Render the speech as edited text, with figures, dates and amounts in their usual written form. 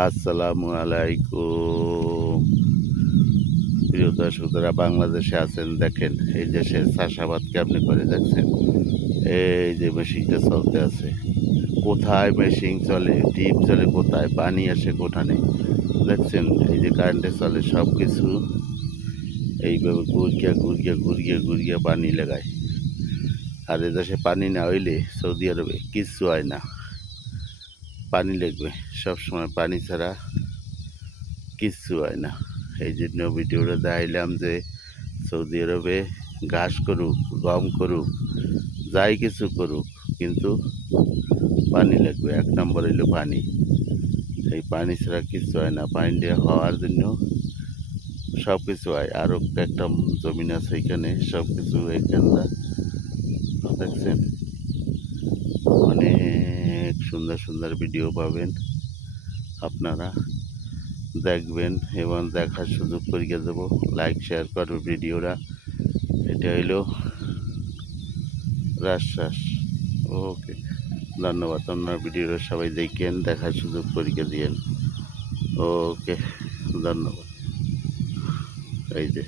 আসসালামু আলাইকুম। প্রিয় দর্শকরা বাংলাদেশে আছেন, দেখেন এই দেশের চাষাবাদ কেমনি করে দেখছেন। এই যে মেশিনটা চলতে আছে, কোথায় মেশিন চলে, ডিপ চলে কোথায়, পানি আসে কোঠানে, দেখছেন এই যে কারেন্টে চলে সব কিছু এইভাবে ঘুরিয়া ঘুরিয়া ঘুরিয়া ঘুরিয়া পানি লাগায়। আর এ দেশে পানি না হইলে সৌদি আরবে কিচ্ছু হয় না, পানি লাগবে সবসময়, পানি ছাড়া কিচ্ছু হয় না। এই জন্য ভিডিওটা দেখাইলাম যে সৌদি আরবে ঘাস করুক, গম করুক, যাই কিছু করুক, কিন্তু পানি লাগবে। এক নম্বর হইলো পানি। এই পানি ছাড়া কিচ্ছু হয় না, পানি দিয়ে হওয়ার জন্য সব কিছু হয়। আরও একটা জমিন আছে এখানে, সব কিছু এখানটা দেখছেন, অনেক সুন্দর সুন্দর ভিডিও পাবেন আপনারা, দেখবেন এবং দেখার সুযোগ করিয়ে দেবো। লাইক শেয়ার করো ভিডিওটা। এটা হইল রাজশাস। ওকে, ধন্যবাদ। আপনার ভিডিওটা সবাই দেখেন, দেখার সুযোগ করিয়ে দিয়েন। ওকে, ধন্যবাদ। এই যে